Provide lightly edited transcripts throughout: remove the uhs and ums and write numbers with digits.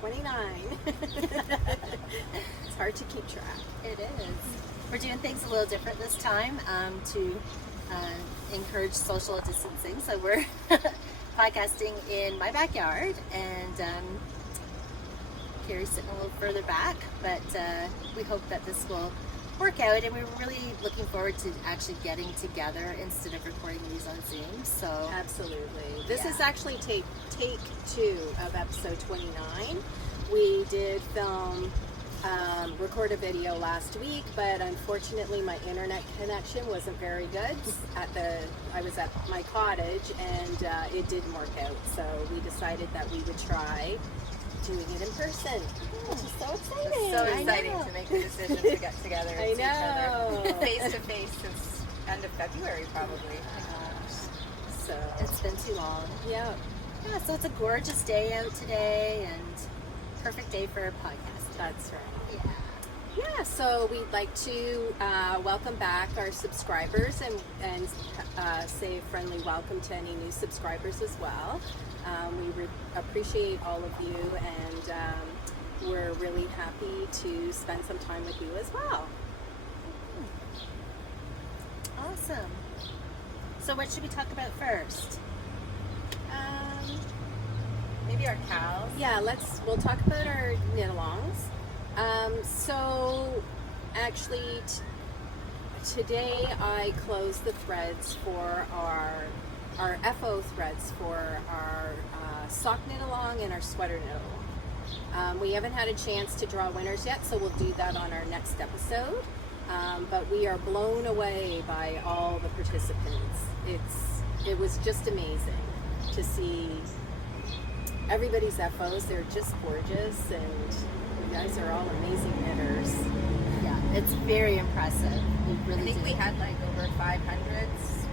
29. It's hard to keep track. It is. We're doing things a little different this time to encourage social distancing. So we're podcasting in my backyard, and Carrie's sitting a little further back, but we hope that this will work out, and we're really looking forward to actually getting together instead of recording these on Zoom. So absolutely. This is actually take 2 of episode 29. We did record a video last week, but unfortunately my internet connection wasn't very good. I was at my cottage, and it didn't work out. So we decided that we would try doing it in person, which is so exciting. It's so exciting to make the decision to get together and see each other face to face since end of February, probably. So it's been too long. Yeah. Yeah. So it's a gorgeous day out today, and perfect day for a podcast. That's right. Yeah. Yeah. So we'd like to welcome back our subscribers and say a friendly welcome to any new subscribers as well. We appreciate all of you, and we're really happy to spend some time with you as well. Awesome. So what should we talk about first? Maybe our cows. Yeah, we'll talk about our knit-alongs. So actually today I closed the threads for our FO threads for our sock knit-along and our sweater knit-along. We haven't had a chance to draw winners yet, so we'll do that on our next episode. But we are blown away by all the participants. It was just amazing to see everybody's FOs. They're just gorgeous, and you guys are all amazing knitters. Yeah, it's very impressive. I think we had like over 500s.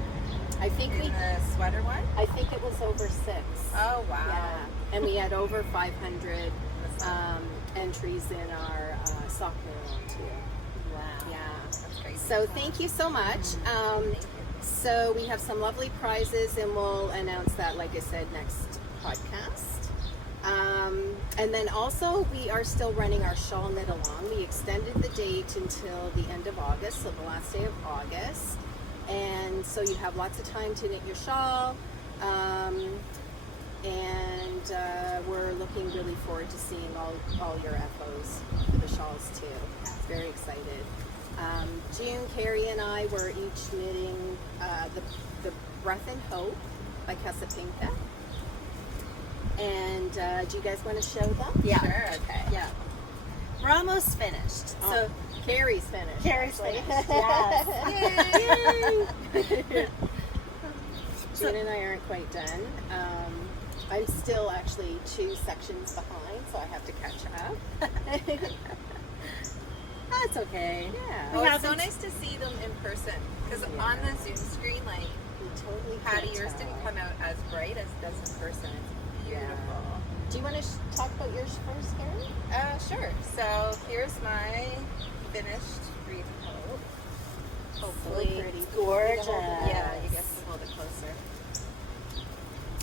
I think in the sweater one. I think it was over 6. Oh wow! Yeah, and we had over 500 entries in our sock knit-along too. Wow. Yeah. That's crazy. So thank you so much. So we have some lovely prizes, and we'll announce that, like I said, next podcast. And then also we are still running our shawl knit along. We extended the date until the end of August, so the last day of August. And so you have lots of time to knit your shawl. And we're looking really forward to seeing all your FOs for the shawls too. Very excited. June, Carrie, and I were each knitting the Breath and Hope by Casapinka. And do you guys want to show them? Yeah. Sure. Okay. Yeah. We're almost finished. So Carrie's finished. Carrie's actually. finished. Yes. Yay! June and I aren't quite done. I'm still actually 2 sections behind, so I have to catch up. That's okay. Yeah. Oh, it's so nice to see them in person, because on the Zoom screen, like, You totally Patty, can't yours tell. didn't come out as bright as it does in person. It's beautiful. Do you want to talk about yours first, Carrie? Sure. So here's my finished Breathe and Hope. Hopefully. So pretty. Gorgeous. Yeah, you guys can hold it closer.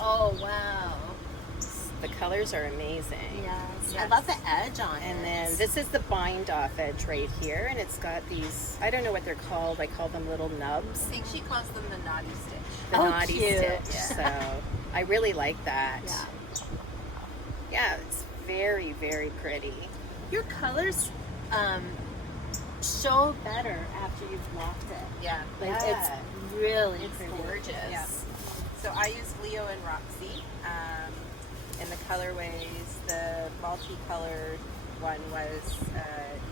Oh, wow. The colors are amazing. Yes. I love the edge on it. And then this is the bind off edge right here, and it's got these, I don't know what they're called, I call them little nubs. I think she calls them the naughty stitch. The Oh, naughty cute. stitch. So I really like that. Yeah. Yeah, it's very, very pretty. Your colors show better after you've locked it. Yeah. Like, it's really pretty. Gorgeous. Yeah. So I used Leo and Roxy in the colorways. The multicolored one was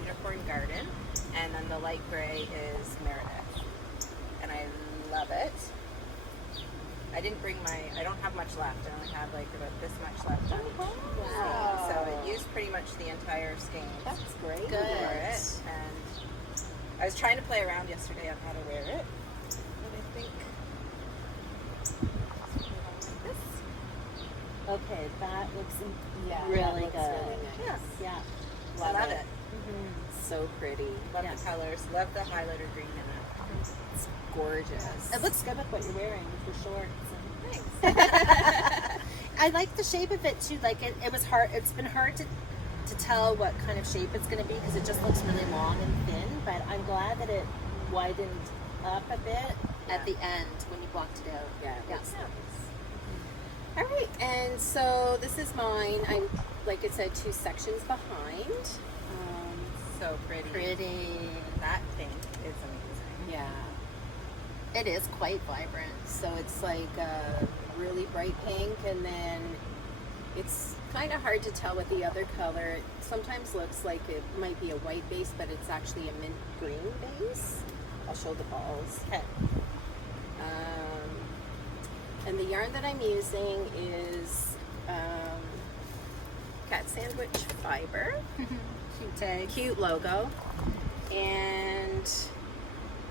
Unicorn Garden, and then the light gray is Meredith. And I love it. I don't have much left. I only have like about this much left on each. Wow. So it used pretty much the entire skein. That's great. Good. For it. And I was trying to play around yesterday on how to wear it. And I think like this. Okay, that looks Yeah, really that looks good. really nice. Yeah. I love it. So pretty. Love Yes. the colors. Love the highlighter green in it. It's gorgeous. It looks good with what you're wearing with your shorts. Thanks. I like the shape of it too. Like it was hard. It's been hard to tell what kind of shape it's going to be because it just looks really long and thin. But I'm glad that it widened up a bit at the end when you blocked it out. Yeah. Yeah. All right, and so this is mine. I'm, like it said, 2 sections behind. So pretty. Pretty. That pink is amazing. Yeah. It is quite vibrant. So it's like a really bright pink, and then it's kind of hard to tell with the other color. It sometimes looks like it might be a white base, but it's actually a mint green base. I'll show the balls. Okay. And the yarn that I'm using is cat sandwich fiber. Cute tag. Cute logo. And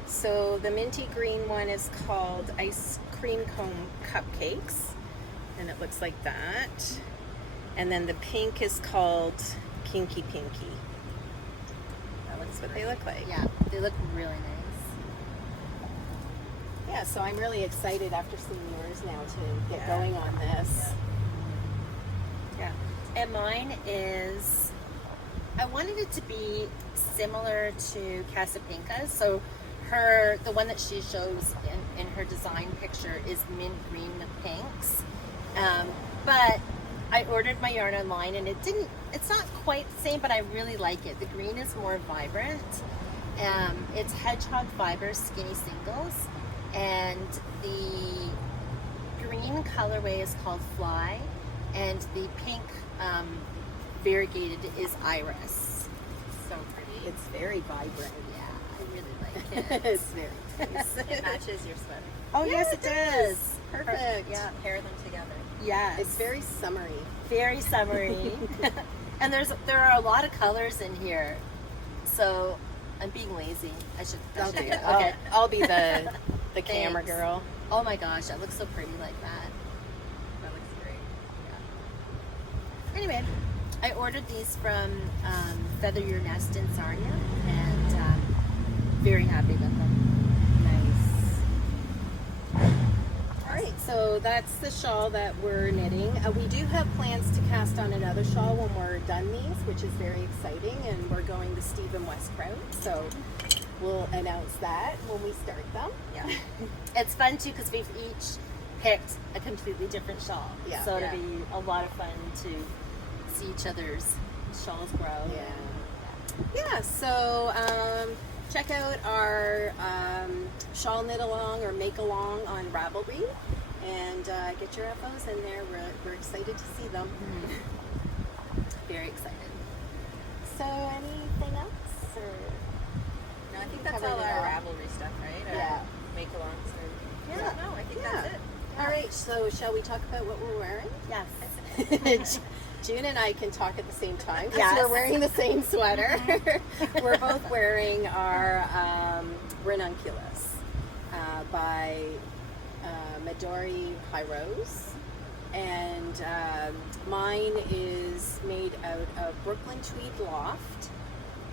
so the minty green one is called Ice Cream Cone Cupcakes, and it looks like that. And then the pink is called Kinky Pinky. That's what they look like. Yeah, they look really nice. Yeah, so I'm really excited after seeing yours now to get going on this. Yeah. And mine is, I wanted it to be similar to Casapinka's. So the one that she shows in her design picture is mint green with pinks. But I ordered my yarn online and it's not quite the same, but I really like it. The green is more vibrant. It's hedgehog fiber skinny singles. And the green colorway is called Fly, and the pink variegated is Iris. So pretty. It's very vibrant. Yeah, I really like it. It's very nice. It matches your sweater. Oh yes, it does. Perfect. Yeah, Pair them together. yes. It's very summery. very summery. And there are a lot of colors in here, so I'm being lazy. I should Okay. do it. Okay. I'll be the camera Thanks. girl. Oh my gosh, that looks so pretty like that. That looks great. Anyway, I ordered these from Feather Your Nest in Sarnia, and very happy with them. Nice. All right, so that's the shawl that we're knitting. We do have plans to cast on another shawl when we're done these, which is very exciting, and we're going to Stephen West Crowd, so we'll announce that when we start them. Yeah. It's fun too because we've each picked a completely different shawl. Yeah. So Yeah. it'll be a lot of fun to see each other's shawls grow. Yeah, so check out our shawl knit along or make along on Ravelry, and get your FOs in there. We're excited to see them. Very excited. So anything else? Or? No, I think that's Covered all it our all. Ravelry stuff, right? Yeah. Make alongs. Yeah. No, I think Yeah. that's it. All right, so shall we talk about what we're wearing? Yes. June and I can talk at the same time because Yes. we're wearing the same sweater. We're both wearing our Ranunculus by Midori High Rose, and mine is made out of Brooklyn Tweed Loft,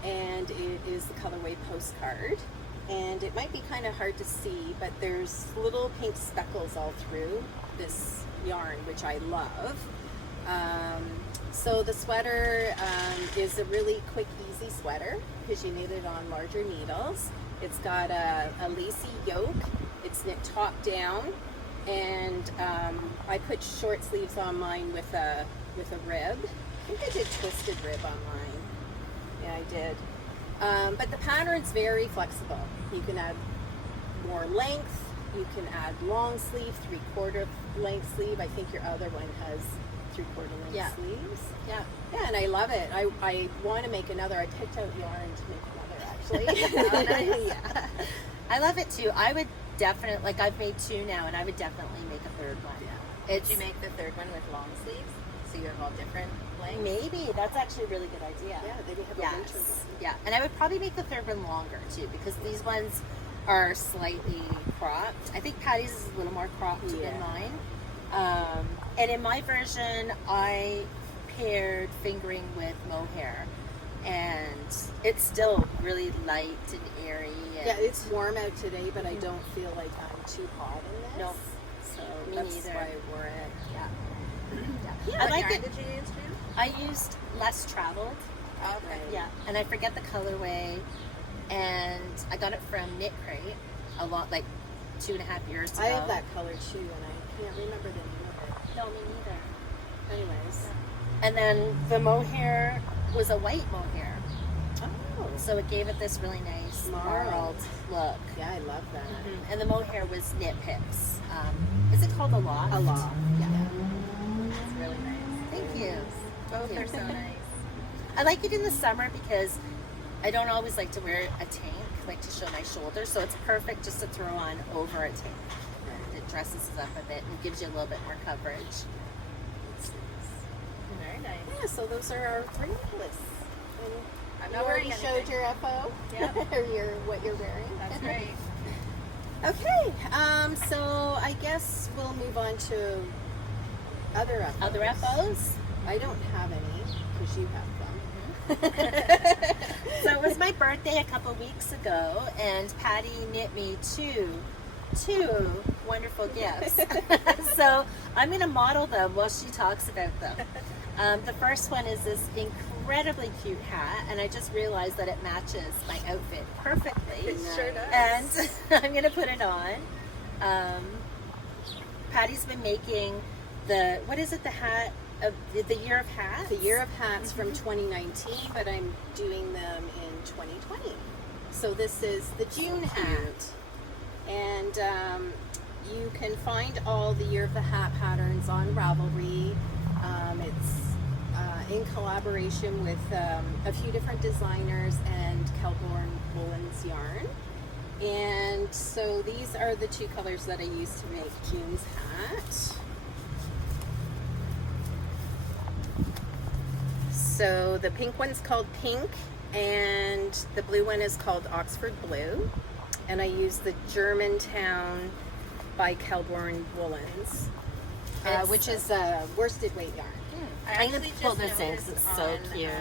and it is the colorway Postcard. And it might be kind of hard to see, but there's little pink speckles all through this yarn, which I love. So the sweater is a really quick, easy sweater because you knit it on larger needles. It's got a lacy yoke. It's knit top down, and I put short sleeves on mine with a rib. I think I did twisted rib on mine. Yeah, I did. But the pattern's very flexible. You can add more length. You can add long sleeve, 3/4 length sleeve. I think your other one has 3/4 length sleeves. Yeah. Yeah, and I love it. I want to make another. I picked out yarn to make another, actually. Oh, nice. Yeah. I love it too. I would definitely, like I've made 2 now, and I would definitely make a 3rd one. Did you make the 3rd one with long sleeves? So you have all different lengths? Maybe. That's actually a really good idea. Yeah, they have a Yes. winter one. Yeah, and I would probably make the 3rd one longer too, because these ones are slightly cropped. I think Patty's is a little more cropped Yeah. than mine. And in my version, I paired fingering with mohair, and it's still really light and airy. And Yeah, it's warm out today, but I don't feel like I'm too hot in this. No, So me that's neither. why I wore it. Yeah. I What like yarn it. did you use, June? I used Less Traveled. Oh, okay. Yeah, and I forget the colorway, and I got it from Knit Crate a lot, like 2.5 years ago. I have that color too, and I can't remember the name of it. No, me neither. Anyways. And then the mohair was a white mohair, Oh. so it gave it this really nice Marled. marled look. Yeah, I love that. And the mohair was Knit Picks. Is it called a loft? A lot. Yeah. It's really nice. Thank you. Both Thank are you. so nice. I like it in the summer because I don't always like to wear a tank, like to show my shoulders, so it's perfect just to throw on over a tank. And it dresses it up a bit and gives you a little bit more coverage. Very nice. Yeah, so those are our 3 necklaces. I'm You not already wearing showed anything. your FO? Yep. or what you're wearing? That's right. Okay, so I guess we'll move on to other FOs. Other FOs? I don't have any, because you have them. So it was my birthday a couple weeks ago, and Patty knit me two wonderful gifts. So I'm going to model them while she talks about them. The first one is this incredibly cute hat, and I just realized that it matches my outfit perfectly. It sure does. And I'm going to put it on. Patty's been making the hat of the Year of Hats? The Year of Hats from 2019, but I'm doing them in 2020. So this is the June hat. And you can find all the Year of the Hat patterns on Ravelry. It's in collaboration with a few different designers and Kelborn Woolens yarn. And so these are the 2 colors that I used to make June's hat. So the pink one's called Pink, and the blue one is called Oxford Blue. And I use the Germantown by Kelborn Woolens, which is a worsted weight yarn. I'm gonna actually pull just this in 'cause noticed it's so on, cute.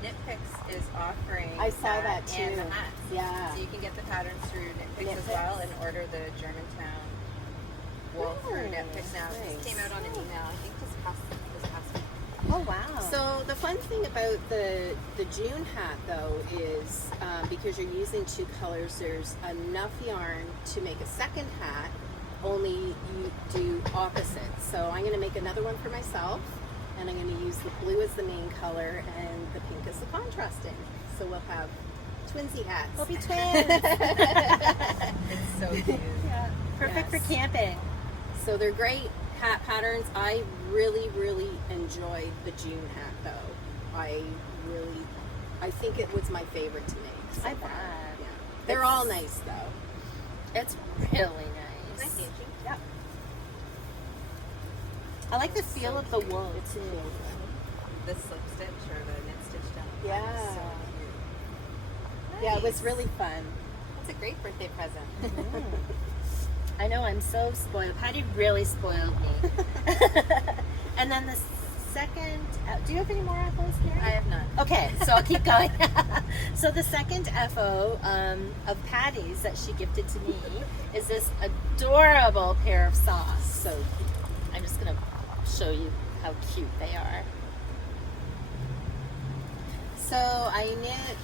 Knit Picks is offering I saw that too. and the hats. Yeah. So you can get the patterns through Knit Picks Knit as well and order the Germantown wool through Knit Picks now. It nice. just came out on an email, I think this past week. Oh wow. So the fun thing about the June hat though is because you're using 2 colors, there's enough yarn to make a second hat, only you do opposites. So I'm going to make another one for myself, and I'm going to use the blue as the main color and the pink as the contrasting. So we'll have twinsy hats. We'll be twins. It's so cute. Yeah. Perfect Yes. for camping. So they're great hat patterns. I really enjoyed the June hat though. I think it was my favorite to make. So I far. bet. Yeah. They're all nice though. It's really nice. Nice, Angie. Yeah. I like the feel of the wool too. The slip stitch or the knit stitch down. the Yeah. front is so cute. Yeah, it was Nice. really fun. That's a great birthday present. I know, I'm so spoiled. Patty really spoiled me. And then the second, do you have any more FOs, Karen? I have none. Okay, so I'll keep going. So the second FO of Patty's that she gifted to me is this adorable pair of socks. So cute. I'm just going to show you how cute they are. So I knit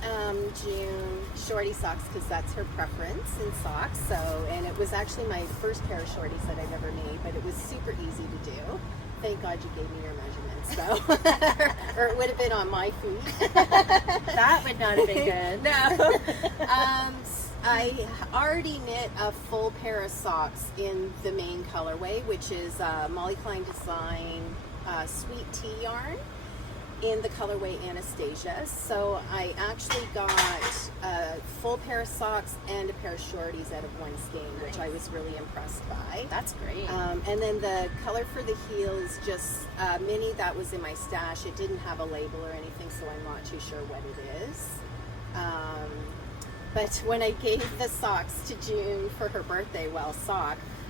June shorty socks because that's her preference in socks. So, and it was actually my first pair of shorties that I've ever made, but it was super easy to do. Thank God you gave me your measurements, though, or it would have been on my feet. That would not have been good. No. I already knit a full pair of socks in the main colorway, which is Molly Klein Design Sweet Tea yarn in the colorway Anastasia. So I actually got a full pair of socks and a pair of shorties out of one skein, which I was really impressed by. That's great. And then the color for the heel is just mini that was in my stash. It didn't have a label or anything, so I'm not too sure what it is. But when I gave the socks to June for her birthday,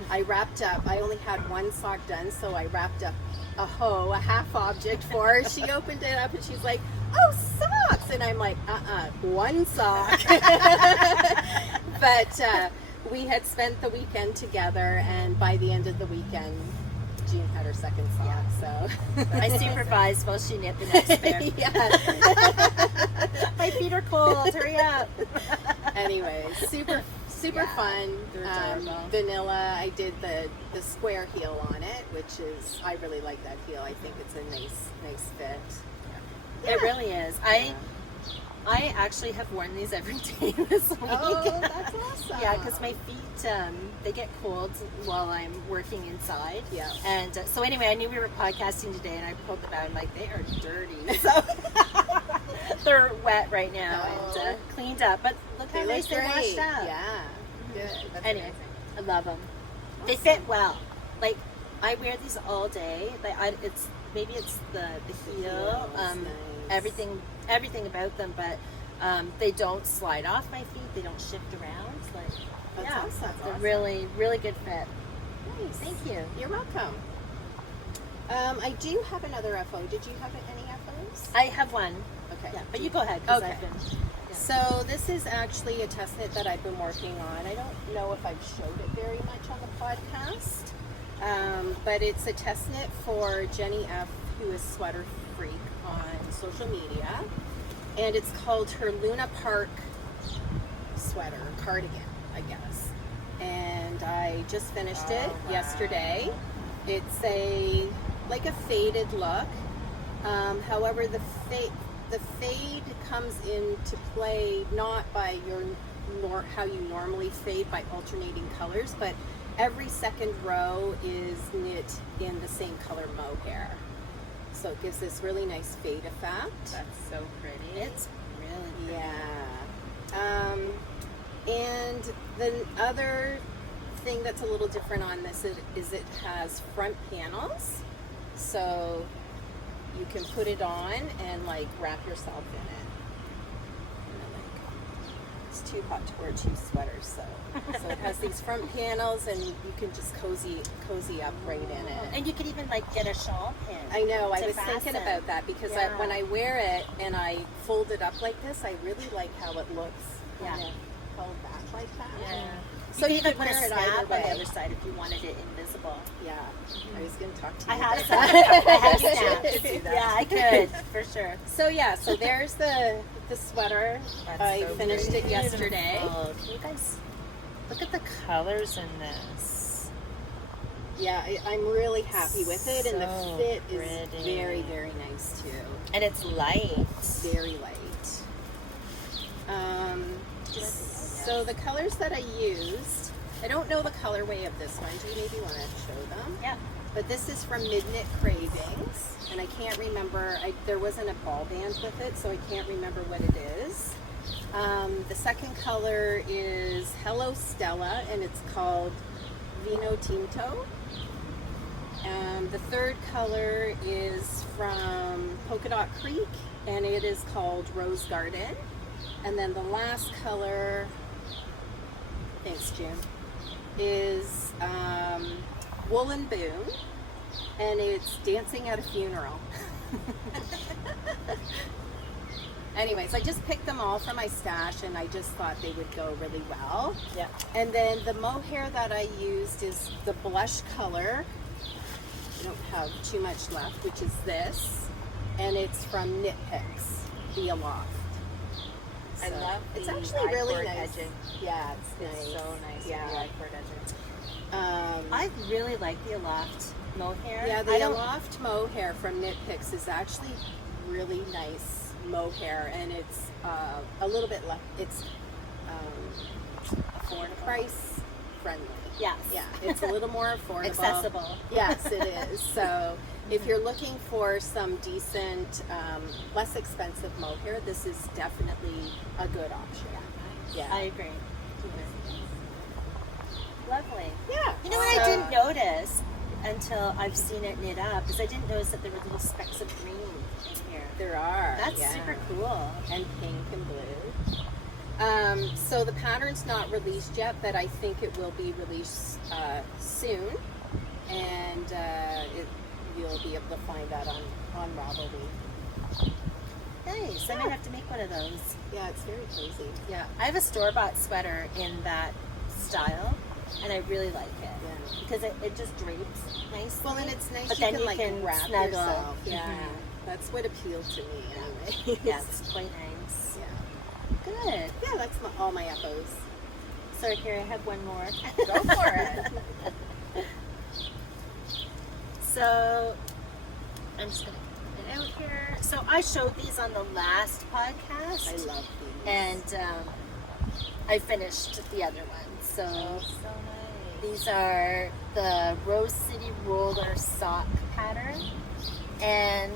I wrapped up, I only had one sock done, so I wrapped up a half object for her. She opened it up and she's like, oh, socks! And I'm like, one sock. But we had spent the weekend together, and by the end of the weekend, Jean had her second sock, so. I supervised while she knit the next pair. My feet are cold. Hurry up. Anyway, super fun. They're adorable. Vanilla. I did the square heel on it, which is, I really like that heel. I think it's a nice fit. It really is. I actually have worn these every day this week. Oh, that's awesome. Yeah, because my feet, they get cold while I'm working inside. Yeah. And so anyway, I knew we were podcasting today, and I pulled them out. I'm like, they are dirty. So they're wet right now and cleaned up. But look how nice they washed up. Yeah. Good. That's Anyway, amazing. I love them. Awesome. They fit well. Like, I wear these all day. Like, maybe it's the heel, nice. everything about them, but they don't slide off my feet. They don't shift around. Like, That's awesome. They're really, really good fit. Nice. Thank you. You're welcome. I do have another FO. Did you have any FOs? I have one. Okay. Yeah, but you go ahead. 'Cause Okay. I've been, So this is actually a test knit that I've been working on. I don't know if I've showed it very much on the podcast, but it's a test knit for Jenny F., who is Sweater Freak on social media, and it's called her Luna Park sweater, cardigan, I guess. And I just finished it yesterday. It's like a faded look. However, the fade comes into play not by how you normally fade by alternating colors, but every second row is knit in the same color mohair. So it gives this really nice fade effect. That's so pretty. it's really pretty. Yeah. And the other thing that's a little different on this is it has front panels. So you can put it on and like wrap yourself in it. It's too hot to wear 2 sweaters, so it has these front panels and you can just cozy up right in it. And you could even like get a shawl pin. I know, I to was thinking fasten. about that because Yeah. when I wear it and I fold it up like this, I really like how it looks kind of held back like that. Yeah. So you you could could even put a wear it snap either on the way. other side if you wanted it invisible. Yeah, I was going to talk to you. I have about some. that. I have snaps. Do that. Yeah, I could for sure. So yeah, so there's the sweater. That's I so finished pretty. it yesterday. Beautiful. Can you guys look at the colors in this? Yeah, I'm really happy with it, and the So fit is pretty. very, very nice too. And it's light. Very light. So the colors that I used, I don't know the colorway of this one. Do you maybe want to show them? Yeah. But this is from Midnight Cravings, and I can't remember, there wasn't a ball band with it, so I can't remember what it is. The second color is Hello Stella, and it's called Vino Tinto. The third color is from Polka Dot Creek, and it is called Rose Garden. And then the last color, thanks June, is Woolen Boon, and it's Dancing at a Funeral. Anyways, I just picked them all from my stash, and I just thought they would go really well. Yeah. And then the mohair that I used is the blush color. I don't have too much left, which is this, and it's from Knit Picks, the Aloft. I love it's the actually really I-cord nice. edging. Yeah, it's It's nice. so nice. Yeah. The I-cord edging. I really like the Aloft mohair. Yeah, I the don't- Aloft mohair from Knit Picks is actually really nice mohair, and it's a little bit less. It's affordable. price friendly. Yes. Yeah, it's a little more affordable. Accessible. Yes, it is. So if you're looking for some decent, less expensive mohair, this is definitely a good option. Yeah. I agree. Lovely. Yeah. You know what I didn't notice until I've seen it knit up is I didn't notice that there were little specks of green in here. There are. That's yeah. super cool. And pink and blue. So the pattern's not released yet, but I think it will be released soon, and you'll be able to find that on Ravelry. Nice. I might have to make one of those. Yeah, it's very cozy. Yeah. I have a store-bought sweater in that style, and I really like it Yeah. because it just drapes nicely. Well, and it's nice. But you then can, you like, can wrap snuggle. yourself. Yeah, Mhm. that's what appealed to me anyway. Yeah, it's quite nice. Yeah. Good. Yeah, that's all my FOs. Sorry, Carrie, I have one more. Go for it. So, I'm just going to get it out here. So, I showed these on the last podcast. I love these. And I finished the other ones. So, Oh, so nice. these are the Rose City Roller Sock pattern. And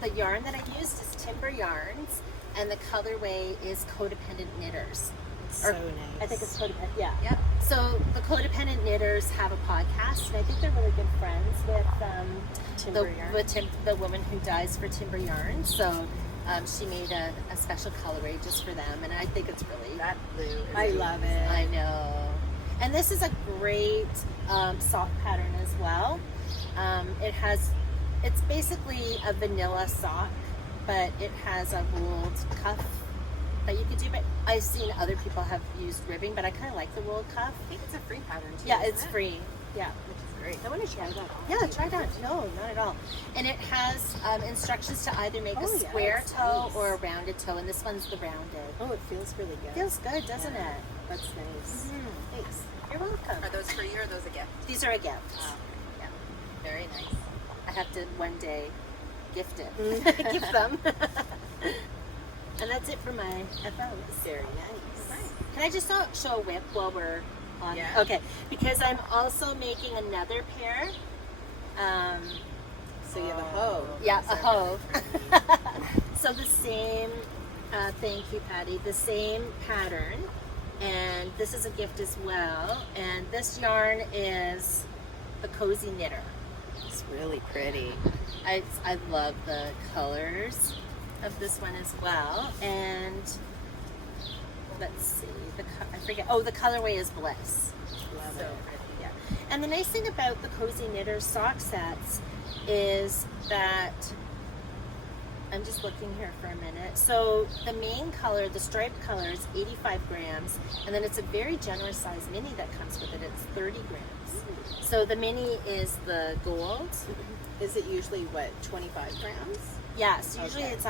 the yarn that I used is Timber Yarns. And the colorway is Codependent Knitters. So nice. I think it's Codependent, yeah. Yep. So the Codependent Knitters have a podcast, and I think they're really good friends with Timber Yarn. the woman who dies for Timber Yarn. So she made a special colorway just for them, and I think it's really. That blue. Is I love it. I know. And this is a great sock pattern as well. It's basically a vanilla sock, but it has a rolled cuff that you could do, but I've seen other people have used ribbing, but I kind of like the rolled cuff. I think it's a free pattern too. Yeah, isn't it's it? free. Yeah. Which is great. I want to try that on. Yeah, try that. No, not at all. And it has instructions to either make a Oh, yeah, square that's toe nice. or a rounded toe, and this one's the rounded. Oh, it feels really good. Feels good, doesn't Yeah. it? That's nice. Thanks. You're welcome. Are those for you or are those a gift? These are a gift. Oh, Yeah. very nice. I have to one day gift it. Mm. Gift them. And that's it for my FOs. Very nice. Nice. Can I just show a whip while we're on? Yeah. Okay, because I'm also making another pair. So you have a hoe. Yeah, Those a are hoe. really pretty. So the same, thank you, Patty, the same pattern. And this is a gift as well. And this yarn is the Cozy Knitter. It's really pretty. I love the colors of this one as well. And let's see, I forget. Oh, the colorway is Bliss. Love So it. pretty. Yeah. And the nice thing about the Cozy Knitter sock sets is that I'm just looking here for a minute. So the main color, the striped color, is 85 grams, and then it's a very generous size mini that comes with it. It's 30 grams. So the mini is the gold. Is it usually, what, 25 grams? Yes, usually Okay. it's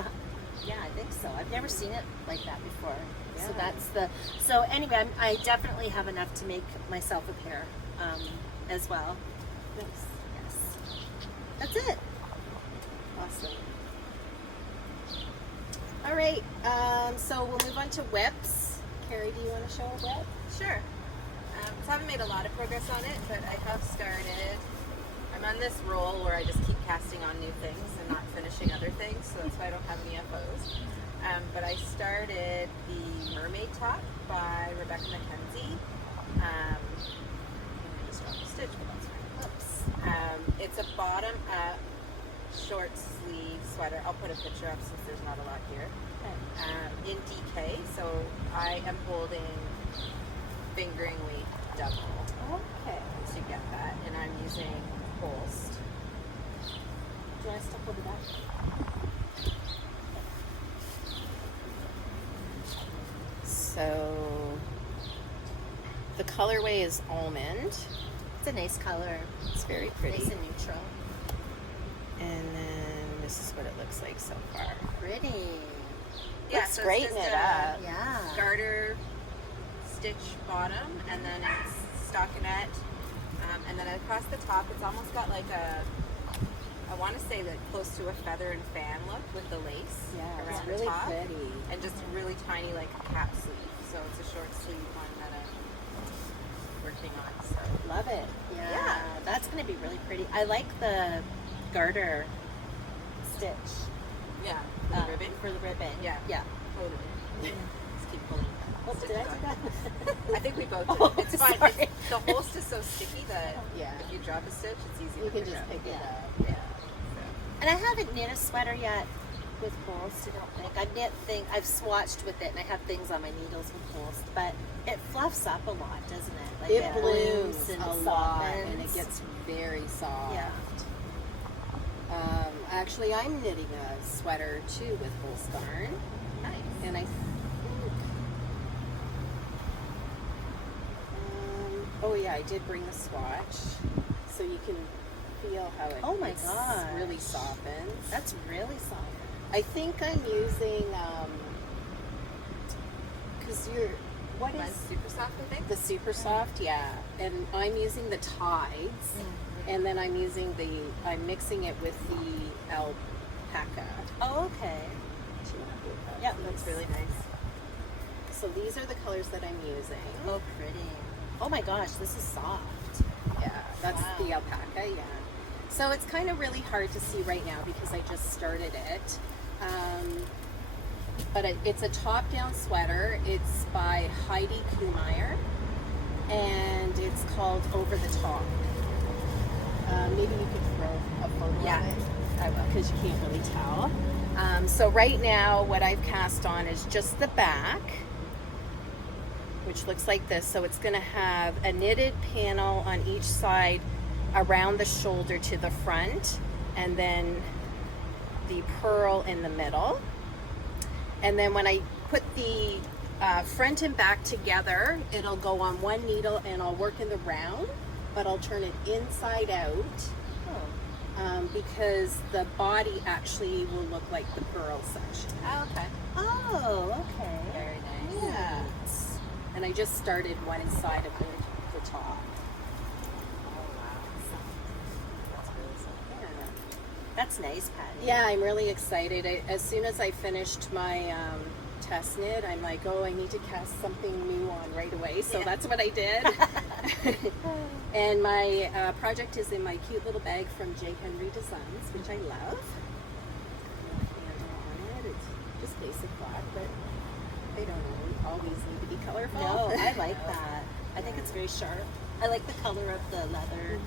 yeah, I think so. I've never seen it like that before. So Yeah. so anyway, I definitely have enough to make myself a pair as well. Nice. Yes. That's it. Awesome. All right, so we'll move on to whips. Carrie, do you want to show a whip? Sure. So I haven't made a lot of progress on it, but I have started. I'm on this roll where I just keep casting on new things and not finishing other things, so that's why I don't have any FOs. But I started the Mermaid Top by Rebecca McKenzie. I just dropped a stitch, but that's fine. Oops. It's a bottom-up short sleeve sweater. I'll put a picture up since there's not a lot here. In DK, so I am holding fingering weight double Okay. to get that, and I'm using Holst. Do you want to step over that? So the colorway is almond. It's a nice color. It's very pretty. Nice and neutral. And then this is what it looks like so far. Pretty. Let's so straighten it's just it up. Yeah. Garter stitch bottom, and then it's stockinette, and then across the top, it's almost got like I want to say that close to a feather and fan look with the lace Yeah, around it's really the top, pretty. and just really tiny like cap sleeve. So it's a short sleeve one that I'm working on. So Love it. Yeah. That's going to be really pretty. I like the garter stitch. yeah, the ribbon. For the ribbon. Yeah. Yeah. Totally. Just keep pulling. Oh, Stitch did I going. do that? I think we both did. Oh, It's fine. sorry. The Holst is so sticky that Yeah. if you drop a stitch, it's easy You to can pick just up. pick it Yeah. up. Yeah. And I haven't knit a sweater yet with Holst, I don't think. I've swatched with it, and I have things on my needles with Holst, but it fluffs up a lot, doesn't it? Like It blooms and a lot, and softens. it gets very soft. Yeah. Actually, I'm knitting a sweater too with Holst yarn, Nice. and I think Oh yeah, I did bring the swatch, so you can feel how it Oh my gosh. really softens. That's really soft. I think I'm using, because what Mine's is super soft, I think. the super soft? Yeah, and I'm using the Tides, and then I'm mixing it with the alpaca. Oh, okay. Yep. That's really nice. So these are the colors that I'm using. Oh, pretty. Oh my gosh, this is soft. Yeah, that's Wow. the alpaca, yeah. So it's kind of really hard to see right now because I just started it. But it's a top-down sweater. It's by Heidi Kuhmeyer, and it's called Over the Top. Maybe you could throw a photo Yeah, of it. I will. Because you can't really tell. So right now what I've cast on is just the back, which looks like this. So it's going to have a knitted panel on each side around the shoulder to the front, and then the purl in the middle. And then when I put the front and back together, it'll go on one needle and I'll work in the round, but I'll turn it inside out. Because the body actually will look like the purl section. Oh, okay. Oh, okay. Very nice. Yeah. And I just started one inside of the top. Oh, wow. That's really soft. Yeah. That's nice, Patty. Yeah, I'm really excited. As soon as I finished my test knit, I'm like, oh, I need to cast something new on right away. So that's what I did. And my project is in my cute little bag from J. Henry Designs, which I love. Handle on it. It's just basic black, but they don't always need to be colorful. No, I like that. I think it's very sharp. I like the color of the leather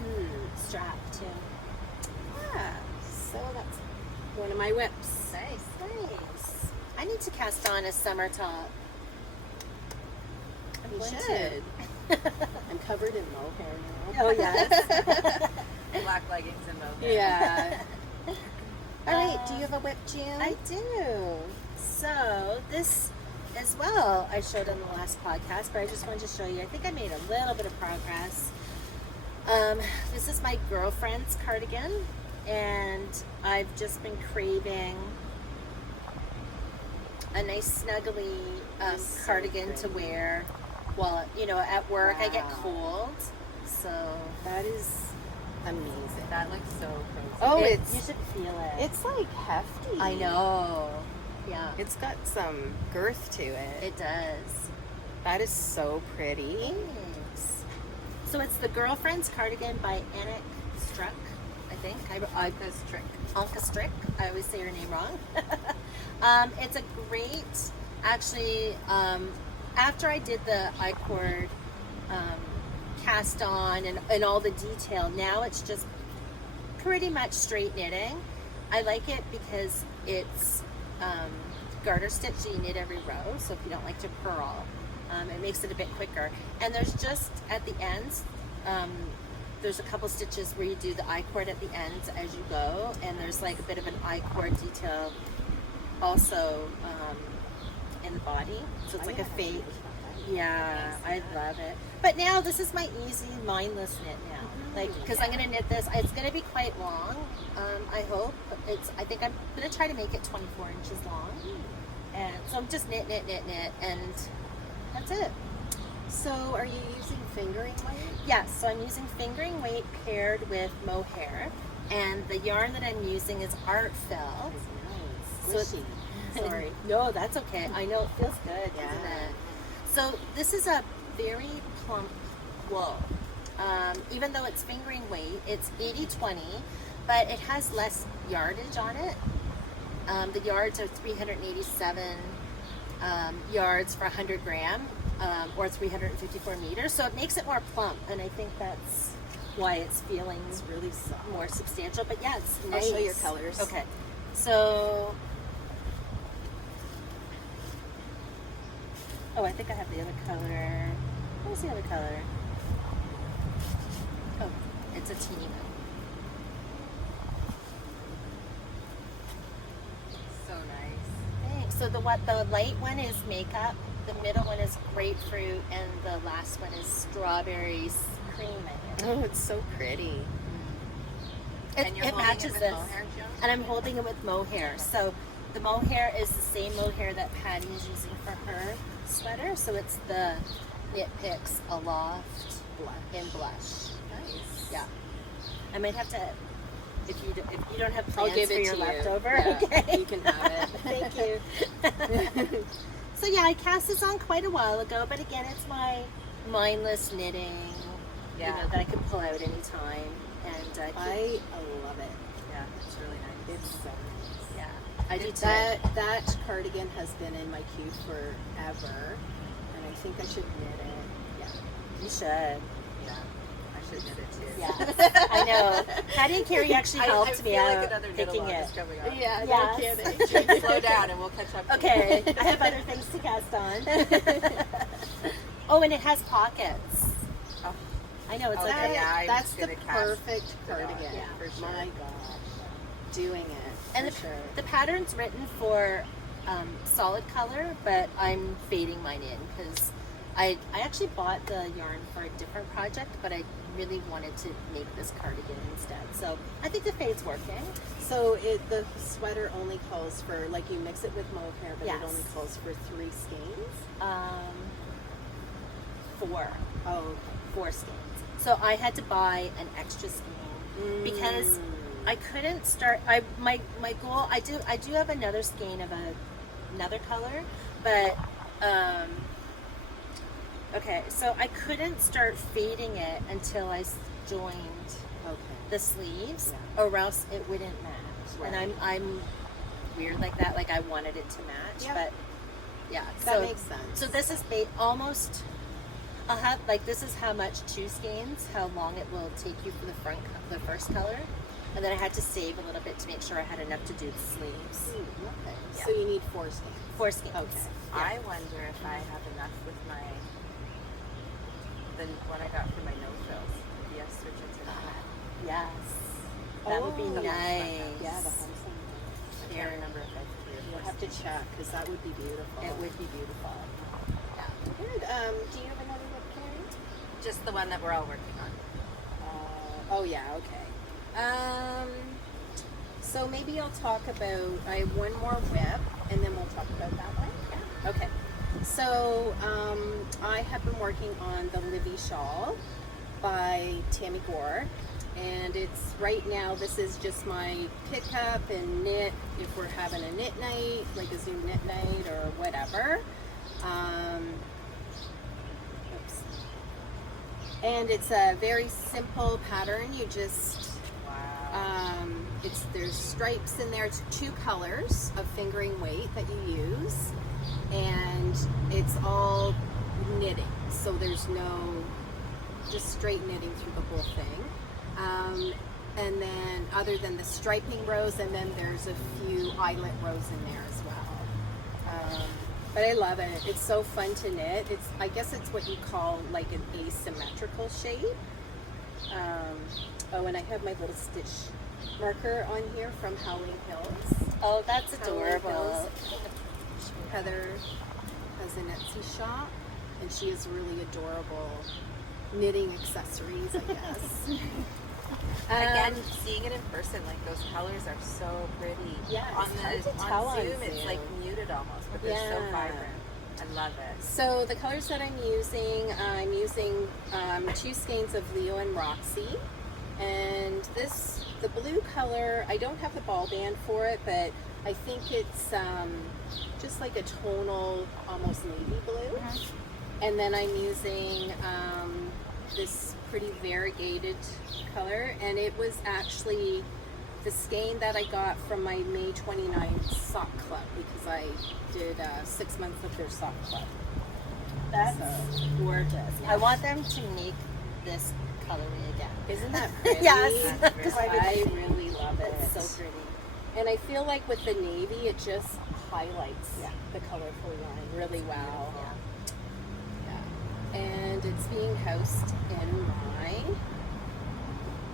strap too. Yeah. So that's one of my whips. Nice. Nice. I need to cast on a summer top. I'm You going to. should. I'm covered in mohair now. Oh yes. Black leggings and mohair. Yeah. All right. Do you have a whip, Jan? I do. So this as well I showed on the last podcast, but I just wanted to show you. I think I made a little bit of progress. This is my girlfriend's cardigan, and I've just been craving a nice snuggly So cardigan to pretty. wear while at work. I get Wow. cold, so That is amazing. That looks so crazy. Oh, you it's should feel it. it's like hefty. I know. Yeah, It's got some girth to it. it does. That is so pretty. Thanks. So it's the Girlfriend's Cardigan by Annick Struck, I think. Anka Strick. Anka Strick. I always say her name wrong. It's a great, actually, after I did the I-cord cast on and all the detail, now it's just pretty much straight knitting. I like it because it's garter stitch, so you knit every row, so if you don't like to purl, it makes it a bit quicker. And there's just at the ends, there's a couple stitches where you do the I-cord at the ends as you go, and there's like a bit of an I-cord detail also in the body, so it's like a fake. Yeah, I love it. But now this is my easy, mindless knit now. Like, because I'm going to knit this. It's going to be quite long, I hope. I think I'm going to try to make it 24 inches long. And so I'm just knit, and that's it. So, are you using fingering weight? Yes, so I'm using fingering weight paired with mohair. And the yarn that I'm using is Art Fell. Nice. So Squishy. Sorry. No, that's okay. I know it feels good, Yeah. doesn't it? So this is a very plump wool. Even though it's fingering weight, it's 80-20, but it has less yardage on it. The yards are 387 yards for 100 gram, or 354 meters. So it makes it more plump, and I think that's why it's feeling It's really soft. more substantial. But yeah, it's I'll nice. show your colors. Okay, so. Oh, I think I have the other color. Where's the other color? Oh, it's a teeny one. So nice. Thanks. So the light one is Makeup the middle one is grapefruit, and the last one is strawberries cream. I think. Oh, it's so pretty. And you're It holding matches it with this. mohair, Joan? And I'm holding it with mohair. So the mohair is the same mohair that Patty is using for her sweater. So it's the Knit Picks Aloft in blush. Nice. Yeah. I might have to, if you don't have I'll plans give for it your to you. leftover, Yeah, okay. you can have it. Thank you. So yeah, I cast this on quite a while ago, but again, it's my mindless knitting, Yeah. you know, that I can pull out anytime. And I love it. Yeah, it's really nice. It's so nice. yeah, I do too. That cardigan has been in my queue forever, and I think I should knit it. Yeah. You should. Yeah, I should knit it too. Yeah, I know. Patty and Carrie actually helped I me feel like out another knit picking along it. is coming up. Yeah, Yes. no kidding. Slow down and we'll catch up. to you. Okay, I have other things to cast on. Oh, and it has pockets. Oh, I know, it's Oh, like yeah, a, yeah, I That's was the gonna cast perfect it on. cardigan. Yeah, for sure. My gosh, doing it. and for sure. the pattern's written for solid color, but I'm fading mine in because I actually bought the yarn for a different project, but I really wanted to make this cardigan instead. So I think the fade's working. So the sweater only calls for, like, you mix it with mohair, but Yes. it only calls for 3 skeins. 4 Oh, 4 skeins. So I had to buy an extra skein because I couldn't start. My goal. I do have another skein of another color, but okay. So I couldn't start fading it until I joined okay. the sleeves, Yeah. or else it wouldn't match. Right. And I'm weird like that. Like I wanted it to match, Yeah. but yeah. That so makes sense. so this is almost. I'll have this is how much 2 skeins, how long it will take you for the first color, and then I had to save a little bit to make sure I had enough to do the sleeves. Okay. Yeah. So you need 4 skeins. 4 skeins. Okay. I wonder if I have enough with the one I got for my no frills. Maybe I switch it to that. Yes, that would be Oh, nice. Yeah, the homespun. I can't remember if I have 3 or 4. You'll have to check because that would be beautiful. It would be beautiful. Good. Do you have another lip, Carrie? Just the one that we're all working on. Oh yeah, okay. So maybe I'll talk about, I have one more whip and then we'll talk about that one. Yeah. Okay. So I have been working on the Libby Shawl by Tammy Gore, and it's right now, this is just my pick up and knit if we're having a knit night, like a Zoom knit night or whatever. Oops. And it's a very simple pattern. You just Wow. there's stripes in there. It's 2 colors of fingering weight that you use, and it's all knitting. So there's no just straight knitting through the whole thing. And then other than the striping rows, and then there's a few eyelet rows in there as well. But I love it. It's so fun to knit. I guess it's what you call like an asymmetrical shape. Oh, and I have my little stitch marker on here from Howling Hills. Oh, that's Howling adorable. Hills. Heather has an Etsy shop, and she has really adorable knitting accessories, I guess. Again, seeing it in person, like those colors are so pretty. Yeah, on it's hard to tell on Zoom, it's Zoom. like muted almost, but they're so Yeah. vibrant. I love it. So the colors that I'm using 2 skeins of Leo and Roxy, and the blue color, I don't have the ball band for it, but I think it's just like a tonal, almost navy blue. And then I'm using this pretty variegated color, and it was actually the skein that I got from my May 29th sock club, because I did 6 months of their sock club. That's So, gorgeous. yeah. I want them to make this colorway again. isn't that pretty? Yes. That's very I really love it. It's so pretty. And I feel like with the navy, it just highlights the colorful yarn really well. Yeah. And it's being housed in my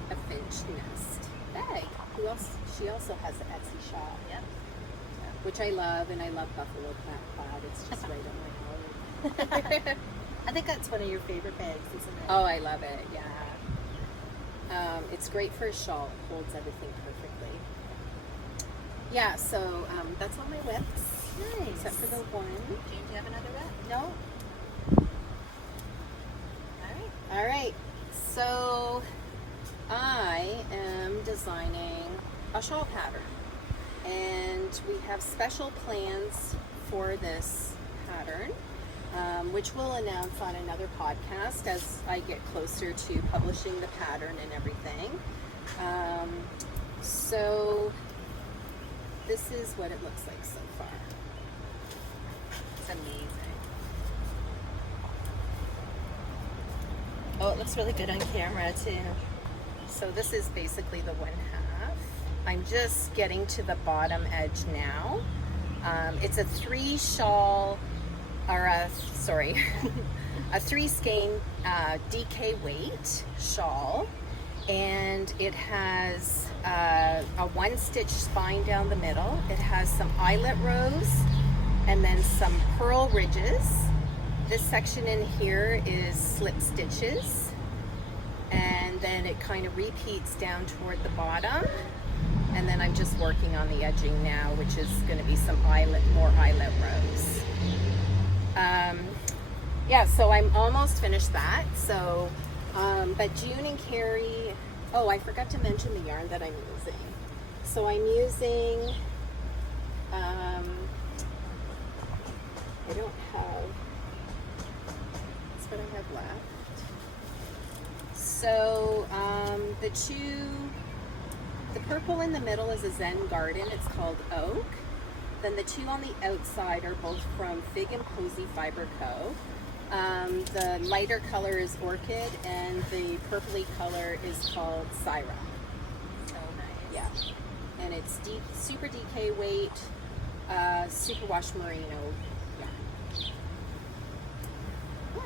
A Finch Nest bag. She also has an Etsy shop. Yep. Which I love, and I love Buffalo Cat Plaid. It's just right up my alley. I think that's one of your favorite bags, isn't it? Oh, I love it. Yeah. It's great for a shawl. It holds everything perfectly. Yeah, so that's all my whips. Nice. Except for the one. Jane, do you have another whip? No? All right. All right. So I am designing a shawl pattern. And we have special plans for this pattern, which we'll announce on another podcast as I get closer to publishing the pattern and everything. So this is what it looks like so far. It's amazing. Oh, it looks really good on camera too. So this is basically the one half. I'm just getting to the bottom edge now. It's a a 3 skein DK weight shawl, and it has a 1 stitch spine down the middle. It has some eyelet rows and then some purl ridges. This section in here is slip stitches, and then it kind of repeats down toward the bottom. And then I'm just working on the edging now, which is going to be some more eyelet rows. Yeah, so I'm almost finished that. So, but June and Carrie, oh, I forgot to mention the yarn that I'm using. So I'm using, I don't have, that's what I have left. So the purple in the middle is a Zen Garden. It's called Oak. Then the two on the outside are both from Fig and Posy Fiber Co. The lighter color is Orchid, and the purpley color is called Syra. So nice. Yeah, and it's super DK weight, superwash merino.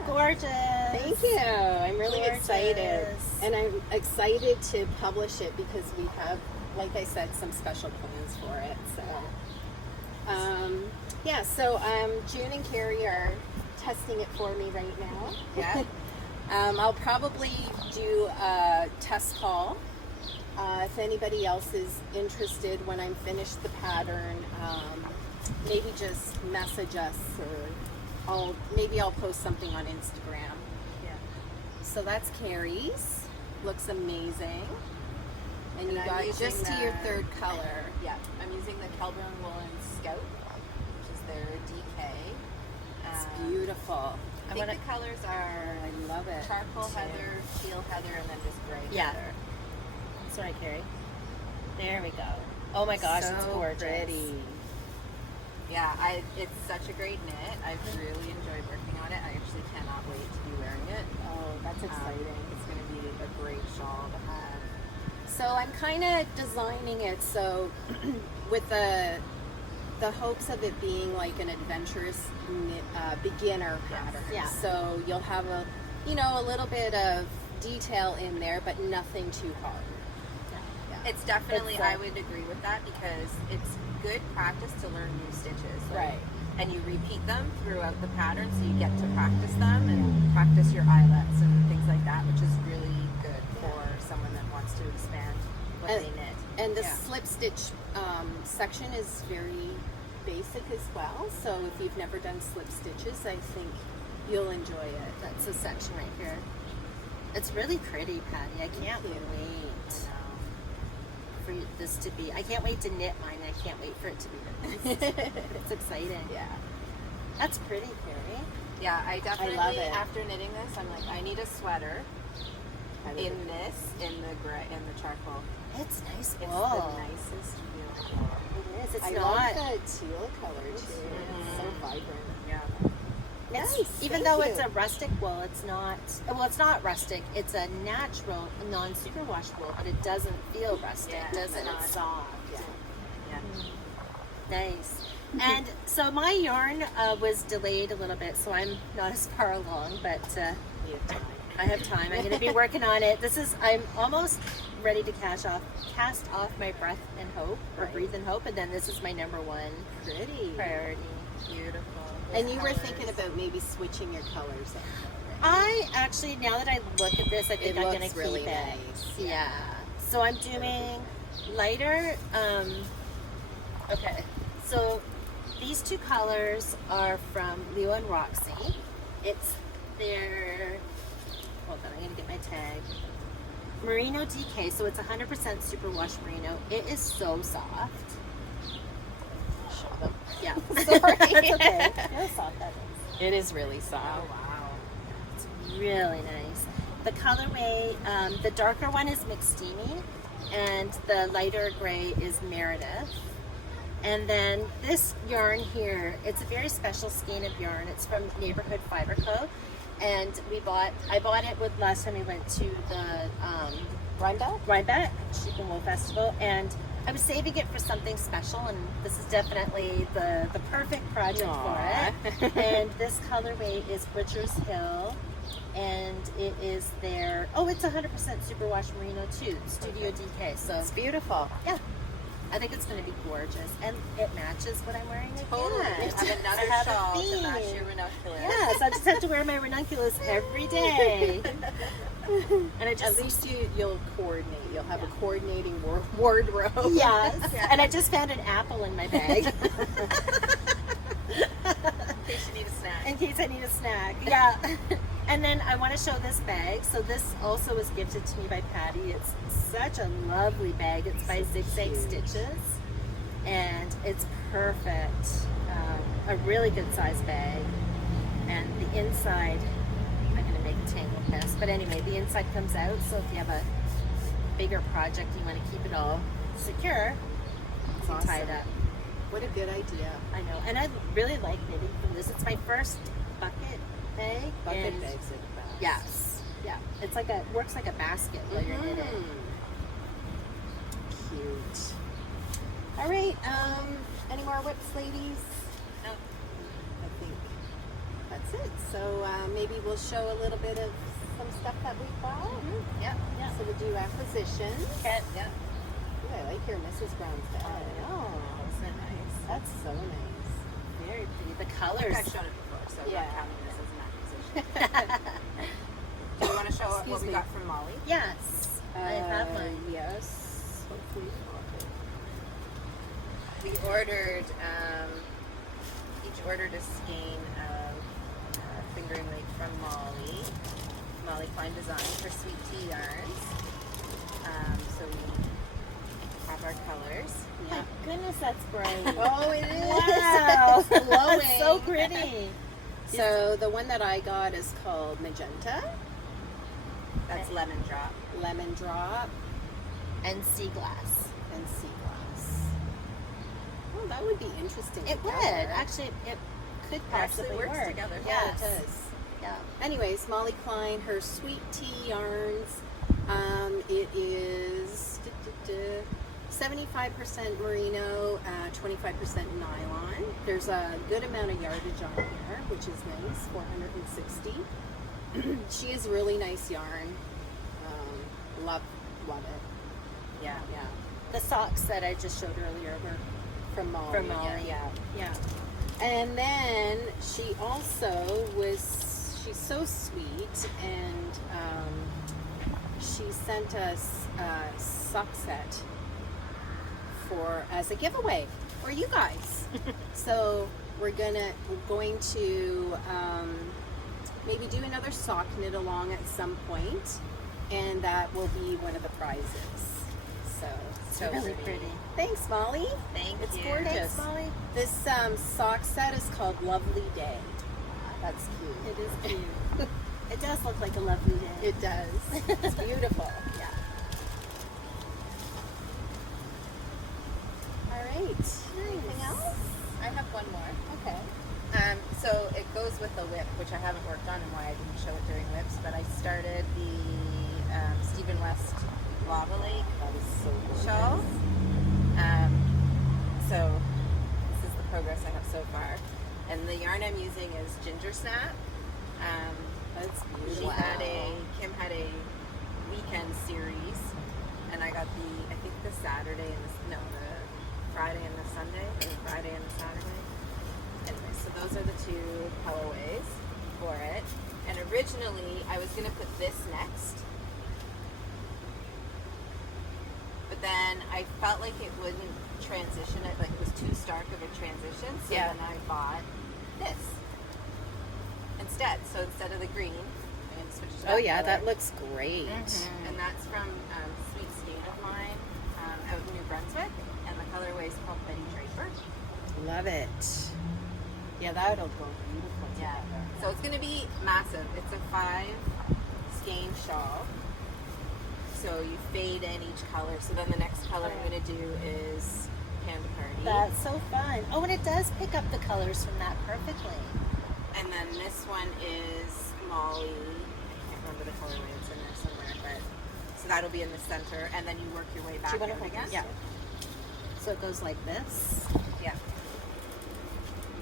Gorgeous. Thank you. I'm really Gorgeous. excited. And I'm excited to publish it because we have, like I said, some special plans for it. So, yeah, so June and Carrie are testing it for me right now. Yeah. I'll probably do a test call. If anybody else is interested when I'm finished the pattern, maybe just message us, or maybe I'll post something on Instagram. Yeah. So that's Carrie's. Looks amazing. And you I'm got using just to your third color. Yeah, I'm using the Kelburn Woolen Scout, which is their DK. It's beautiful. I think the colors are I love it. charcoal heather, teal heather, and then just gray Yeah. heather. Sorry, Carrie. There we go. Oh my gosh, So it's gorgeous. pretty. Yeah, it's such a great knit. I've really enjoyed working on it. I actually cannot wait to be wearing it. Oh, that's exciting. It's going to be a great shawl to have. So I'm kind of designing it so with the hopes of it being like an adventurous beginner pattern. Yeah. So you'll have a little bit of detail in there, but nothing too hard. Yeah. It's definitely, It's, I would agree with that, because it's good practice to learn new stitches. Right. And you repeat them throughout the pattern, so you get to practice them and practice your eyelets and things like that, which is really good for someone that wants to expand what they knit. And the slip stitch section is very basic as well. So if you've never done slip stitches, I think you'll enjoy it. That's a section right here. It's really pretty, Patty. I can't you. wait for this to be. I can't wait to knit mine. I can't wait for it to be released. It's exciting. Yeah. That's pretty, Carrie. Yeah, I definitely, love it. after knitting this, I'm like, I need a sweater in the gray, in the charcoal. It's nice It's wool. the nicest feel. It is. It's I not. like the teal color too. It's so vibrant. Yeah. It's, Nice, even thank though you. it's a rustic wool, it's not. Well, it's not rustic. It's a natural, non-superwash wool, but it doesn't feel rustic, Yeah, does it? not. It's soft. Yeah. Nice. And so my yarn was delayed a little bit, so I'm not as far along, but You have time. I have time. I'm going to be working on it. I'm almost ready to cast off my breath and hope, or breathe and hope, and then this is my number one Pretty. priority. Beautiful. And you were thinking about maybe switching your colors up. I actually, now that I look at this, I think I'm going to looks keep really it. nice. Yeah. So I'm doing lighter. Okay. So these two colors are from Leo and Roxy. It's their, hold on, I'm going to get my tag. Merino DK, so it's 100% superwash merino. It is so soft. Show them. Yeah. Sorry. That's okay. How soft that is. It is really soft. Oh wow. It's really nice. The colorway, the darker one is McSteamy, and the lighter gray is Meredith. And then this yarn here, it's a very special skein of yarn. It's from Neighborhood Fiber Co. And I bought it last time we went to the Rhinebeck Sheep and Wool Festival, and I was saving it for something special, and this is definitely the perfect project Aww. for it. And this colorway is Butcher's Hill, and it is their, it's 100% superwash merino too, Studio DK. So It's beautiful. yeah, I think it's going to be gorgeous, and it matches what I'm wearing again. Totally. I You have another have a shawl to theme. match your ranunculus. Yeah, so I just have to wear my ranunculus every day. And I At just, least you'll coordinate. You'll have a coordinating wardrobe. yes. And I just found an apple in my bag. In case you need a snack. In case I need a snack. Yeah. And then I want to show this bag. So this also was gifted to me by Patty. It's such a lovely bag. It's by Zigzag Stitches. And it's perfect. A really good size bag. And the inside, I'm going to make a tangled mess. But anyway, the inside comes out. So if you have a bigger project, you want to keep it all secure, you can tie it awesome. up. What a good idea. I know. And I really like knitting from this. It's my first bucket bag. Bucket and bags are the best. yes. Yeah. It's like works like a basket while you're knitting. Cute. All right. Any more whips, ladies? No. I think that's it. So maybe we'll show a little bit of some stuff that we bought. Yeah. Yeah. So we'll do acquisitions. Okay. Yeah. Ooh, I like your Mrs. Brown's bag. I know. Isn't it nice? That's so nice. Very pretty. The I colors. think I've shown it before, so I'm Yeah. not counting this as an acquisition. Do you want to show what Excuse we me. got from Molly? Yes. I have one. Yes. Hopefully. We ordered, each ordered a skein of fingering weight from Molly Klein Design for Sweet Tea yarns. So we have our colors. My goodness, that's bright. Oh, it is. Wow. It's glowing. That's so pretty. So the one that I got is called Magenta, That's lemon drop. Lemon Drop, And sea glass. and Sea Glass. Oh, that would be interesting. It would. together. Actually, it could Actually possibly works work. together. Yeah, Yes. it does. Yeah. Anyways, Molly Klein, her Sweet Tea yarns. It is 75% merino, 25% nylon. There's a good amount of yardage on here, which is nice, 460. She is really nice yarn. Love it. Yeah. Yeah, The socks that I just showed earlier were from Molly. from Molly. Yeah. Yeah. And then she also she's so sweet, and she sent us a sock set as a giveaway for you guys. So we're going to maybe do another sock knit along at some point, and that will be one of the prizes. So It's really pretty. Thanks, Molly. Thank It's you. gorgeous. Thanks, Molly. This sock set is called Lovely Day. That's cute. It is cute. It does look like a lovely day. It does. It's beautiful. Yeah. All right. Anything else? I have one more. Okay. So it goes with the whip, which I haven't worked on and why I didn't show it during whips, but I started the Stephen West Lava Lake That is so gorgeous. shawl. So this is the progress I have so far. And the yarn I'm using is Ginger Snap. That's She beautiful. Kim had a weekend series, and I got I think the Saturday and the Friday and the Sunday, or the Friday and the Saturday. Anyway, so those are the two colorways for it. And originally, I was going to put this next, but then I felt like it wouldn't transition it, like it was too stark of a transition, so Yeah. then I bought this instead. So instead of the green, I'm going to switch to that Oh yeah, color. that looks great. And that's from Sweet Stain of mine out in New Brunswick, and the colorway is called Betty Draper. Love it. Yeah, that'll go beautiful Yeah. together. So it's going to be massive. It's a 5 skein shawl. So you fade in each color. So then the next color I'm going to do is Panda Party. That's so fun. Oh, and it does pick up the colors from that perfectly. And then this one is Molly. I can't remember the colorway. It's in there somewhere. But so that'll be in the center. And then you work your way back Do you want to out hold again. this? Yeah. So it goes like this. Yeah.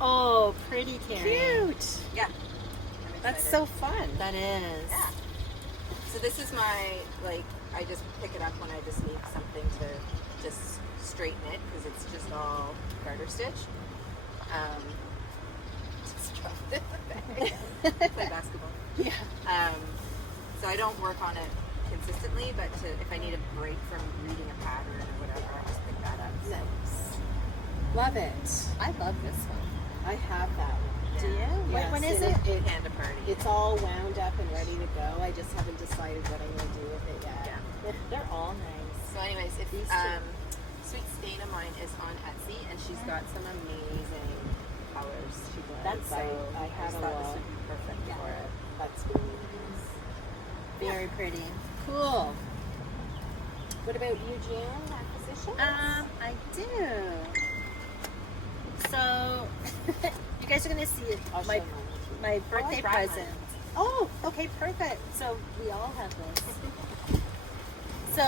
Oh, pretty, Karen. Cute. Yeah. I'm That's excited. so fun. That is. Yeah. So this is my, I just pick it up when I just need something to just straighten it, because it's just all garter stitch. Just dropped it in the bag. Play basketball. Yeah. So I don't work on it consistently, but if I need a break from reading a pattern or whatever, I'll just pick that up. So. Nice. Love it. I love this one. I have that one. Do you? Yes, When is and it? Panda Party. It's all wound up and ready to go. I just haven't decided what I'm going to do with it yet. Yeah. They're all nice. So anyways, if These two. Sweet Stain of mine is on Etsy, and she's got some amazing colors. She does. So I just had a thought this look. would be perfect Yeah. for it. That's really nice. Very pretty. Cool. What about you, Jan? Acquisitions? I do. So, you guys are going to see it. I'll My show mine. my birthday brought mine. present. Oh, okay, perfect. So we all have this. So,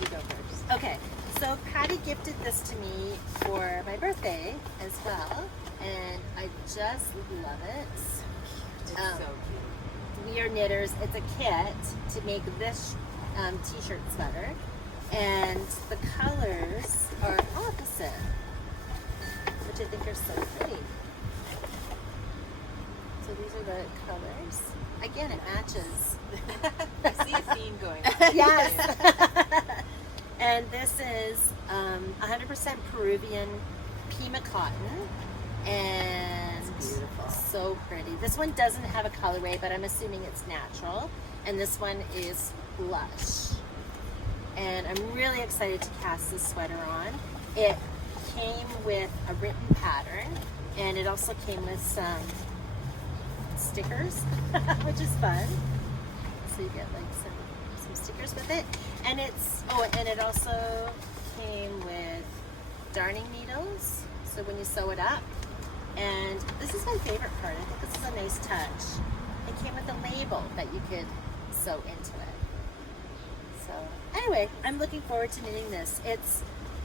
You go first. okay. So Patty gifted this to me for my birthday as well, and I just love it. It's Um, so cute. We are knitters. It's a kit to make this t-shirt sweater, and the colors are opposite, which I think are so pretty. So these are the colors. Again, it matches. I see a theme going on. Yes. And this is 100% Peruvian Pima cotton, and It's beautiful. so pretty. This one doesn't have a colorway, but I'm assuming it's natural. And this one is blush. And I'm really excited to cast this sweater on. It came with a written pattern, and it also came with some stickers, which is fun. So you get like some stickers with it, and it also came with darning needles. So when you sew it up, and this is my favorite part. I think this is a nice touch. It came with a label that you could sew into it. So anyway, I'm looking forward to knitting this.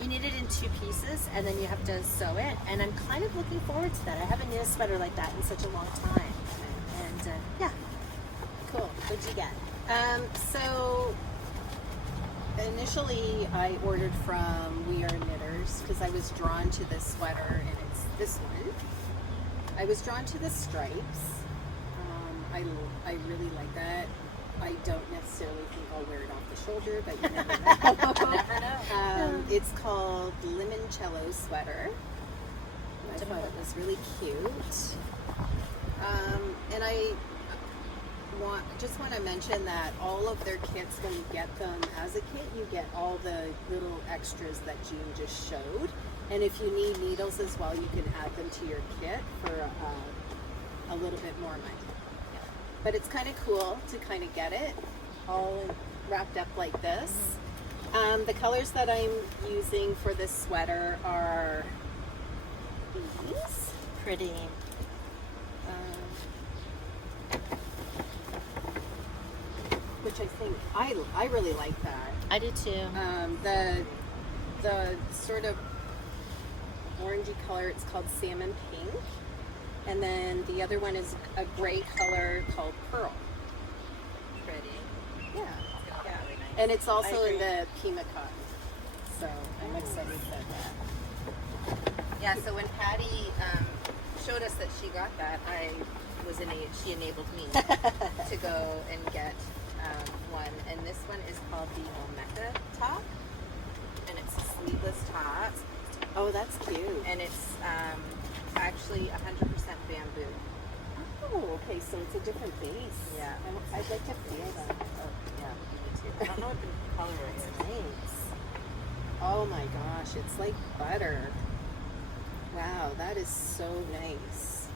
You knit it in 2 pieces, and then you have to sew it. And I'm kind of looking forward to that. I haven't knit a sweater like that in such a long time. And yeah, cool. What'd you get? So initially I ordered from We Are Knitters because I was drawn to this sweater, and it's this one. I was drawn to the stripes. I really like that. I don't necessarily think I'll wear it off the shoulder, but you never know. Never know. It's called Limoncello Sweater. I thought it was really cute. And I just want to mention that all of their kits, when you get them as a kit, you get all the little extras that Jean just showed. And if you need needles as well, you can add them to your kit for a little bit more money. But it's kind of cool to kind of get it all wrapped up like this. The colors that I'm using for this sweater are these. Pretty. Which I think I really like that. I do too. The sort of orangey color, it's called salmon pink, And then the other one is a gray color called Pearl. Pretty. Yeah. It's gonna look really nice. And it's also I in agree. the Pima cotton. So I'm excited about that. Yeah, so when Patty showed us that she got that, she enabled me to go and get one. And this one is called the Omeka top. And it's a sleeveless top. Oh, that's cute. And it's actually 100% bamboo. Oh, okay, so it's a different base. Yeah. I'd like to feel that. Oh, yeah, me too. I don't know what the colorway is. Nice. Oh my gosh, it's like butter. Wow, that is so nice.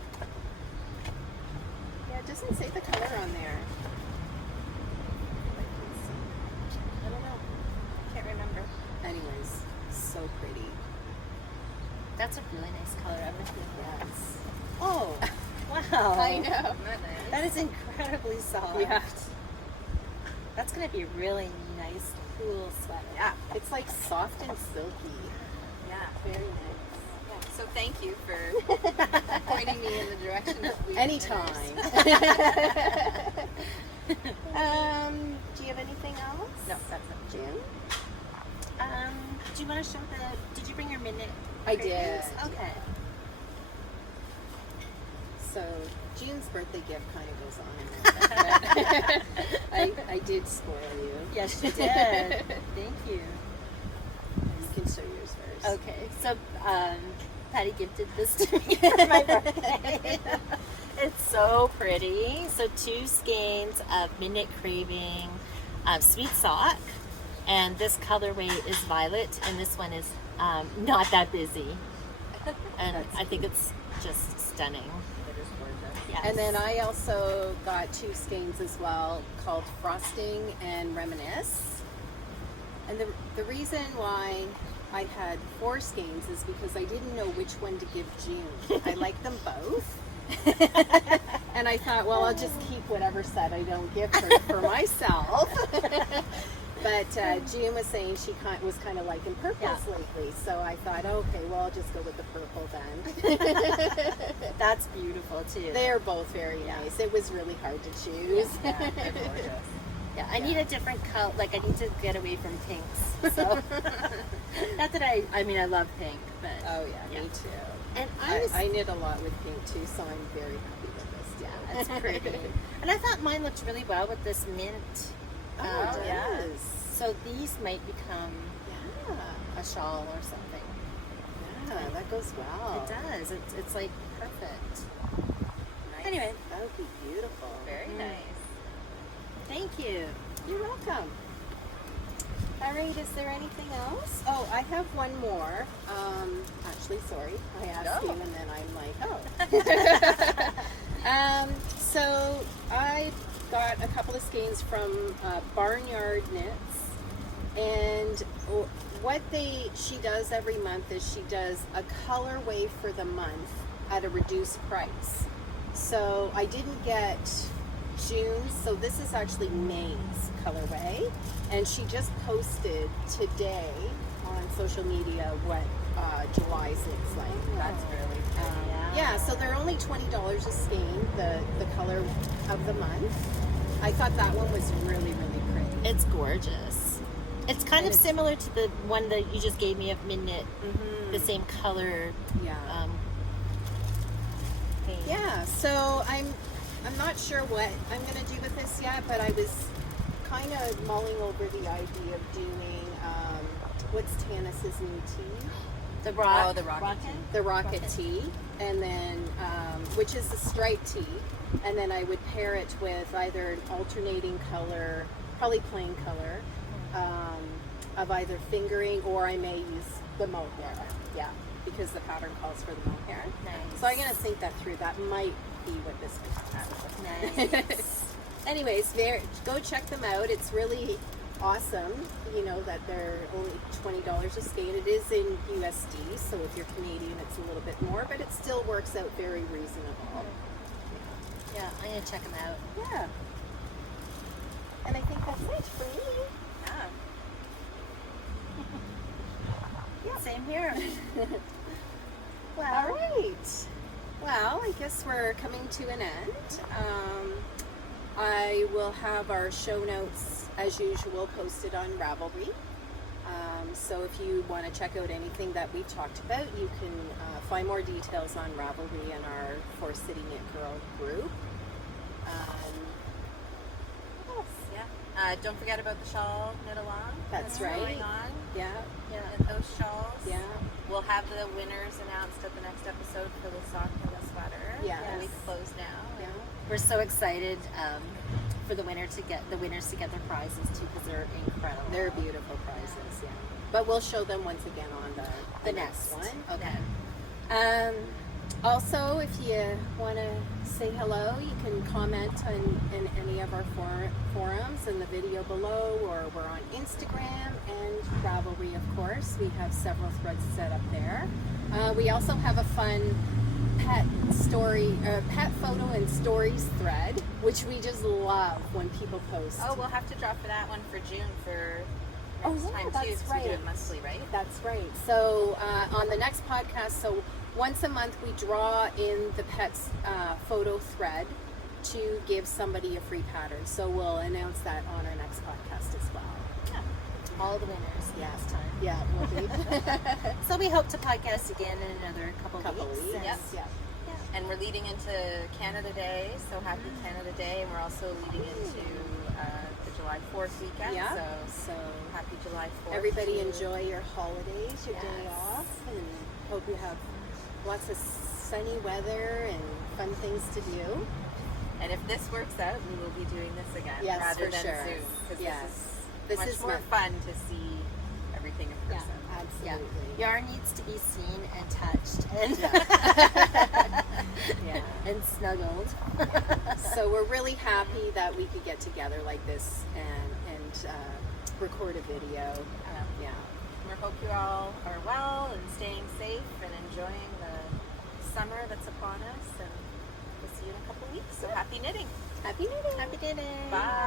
Yeah, it doesn't say the color on there. I don't know. Can't remember. Anyways, so pretty. That's a really nice color. I'm looking at that. Yes. Oh, Wow. I know. Isn't that nice? That is incredibly soft. Yeah. That's going to be a really nice, cool sweater. Yeah. It's like soft and silky. Yeah. Very nice. Yeah. So thank you for pointing me in the direction of weed Anytime. spinners. Do you have anything else? No, that's it. Jim? Do you want to show did you bring your minute? I cravings? did. Okay. So June's birthday gift kind of goes on in there. But I did spoil you. Yes, you did. Thank you. You can show yours first. Okay, so Patty gifted this to me for my birthday. It's so pretty. So 2 skeins of Midnight Craving Sweet Sock. And this colorway is violet, and this one is not that busy. And I think it's just stunning. It is gorgeous. Yes. And then I also got 2 skeins as well called Frosting and Reminisce. And the reason why I had 4 skeins is because I didn't know which one to give June. I like them both. And I thought, well, I'll just keep whatever set I don't give her for myself. But June was saying she was kind of liking purples lately. So I thought, okay, well, I'll just go with the purple then. That's beautiful too. They're both very nice. It was really hard to choose. Yeah, they're gorgeous. Yeah, I need a different color. Like I need to get away from pinks. So not that I mean I love pink, but Oh yeah, me too. and I knit a lot with pink too, so I'm very happy with this. yeah, it's pretty. And I thought mine looked really well with this mint. Oh, it yeah. does. So these might become Yeah. a shawl or something. Yeah, that goes well. It does. It's like perfect. Nice. Anyway, That would be beautiful. Very Mm. nice. thank you. You're welcome. All right, is there anything else? Oh, I have one more. Actually, sorry. I asked No. you and then I'm like, oh. So I got a couple of skeins from Barnyard Knits, and what she does every month is she does a colorway for the month at a reduced price. So I didn't get June's, so this is actually May's colorway, and she just posted today on social media what July's looks like. That's really pretty. Yeah, so they're only $20 a skein, the color of the month. I thought that one was really, really pretty. It's gorgeous. It's kind And of similar to the one that you just gave me of Midnight, the same color. Yeah. Paint. Yeah, so I'm not sure what I'm going to do with this yet, but I was kind of mulling over the idea of doing, what's Tanis's new tea? The rock. Oh, the rocket. The Rocket Tea, and then, which is the striped tea, and then I would pair it with either an alternating color, probably plain color, of either fingering, or I may use the mohair. Yeah, because the pattern calls for the mohair. Nice. So I'm gonna think that through. That might be what this one has. Nice. Anyways, go check them out. It's really awesome, you know, that they're only $20 a skein. It is in USD, so if you're Canadian, it's a little bit more, but it still works out very reasonable. Yeah, I'm gonna check them out. Yeah. And I think that's it for me. Yeah. Same here. All right. Well, I guess we're coming to an end. I will have our show notes, as usual, posted on Ravelry. So if you want to check out anything that we've talked about, you can find more details on Ravelry and our For City Knit Girl group. What else? Yeah. Don't forget about the shawl knit along. That's right. Going on. Yeah, Knit those shawls. yeah. We'll have the winners announced at the next episode for the sock and the sweater. Yes. The week's closed now. Yeah. We're so excited for the winners to get their prizes too, because they're incredible. They're beautiful prizes, yeah. But we'll show them once again on the next one. Okay. Also, if you want to say hello, you can comment in any of our forums in the video below, or we're on Instagram and Ravelry, of course. We have several threads set up there. We also have a fun pet photo and stories thread, which we just love when people post. Oh, we'll have to draw for that one for June for next time too, that's because right. we do it monthly, right? That's right. So on the next podcast, so once a month we draw in the pets photo thread to give somebody a free pattern. So we'll announce that on our next podcast as well. Yeah. All the winners last time. Yeah, we'll be. So we hope to podcast again in another couple weeks. Yes. Yep. Yeah. And we're leading into Canada Day, so happy Canada Day, and we're also leading into the July 4th weekend. Yeah. So So happy July 4th. everybody to- enjoy your holidays, your day Yes. off, and hope you have lots of sunny weather and fun things to do. And if this works out, we will be doing this again Yes, rather for than sure. Zoom, because Yes. this This is is much more my- fun to see everything in Yeah, person. absolutely. Yarn needs to be seen and touched and Yeah. and snuggled. So we're really happy that we could get together like this and record a video. Yeah. We hope you all are well and staying safe and enjoying the summer that's upon us, and we'll see you in a couple weeks. So happy knitting. Happy knitting. Happy knitting. Bye.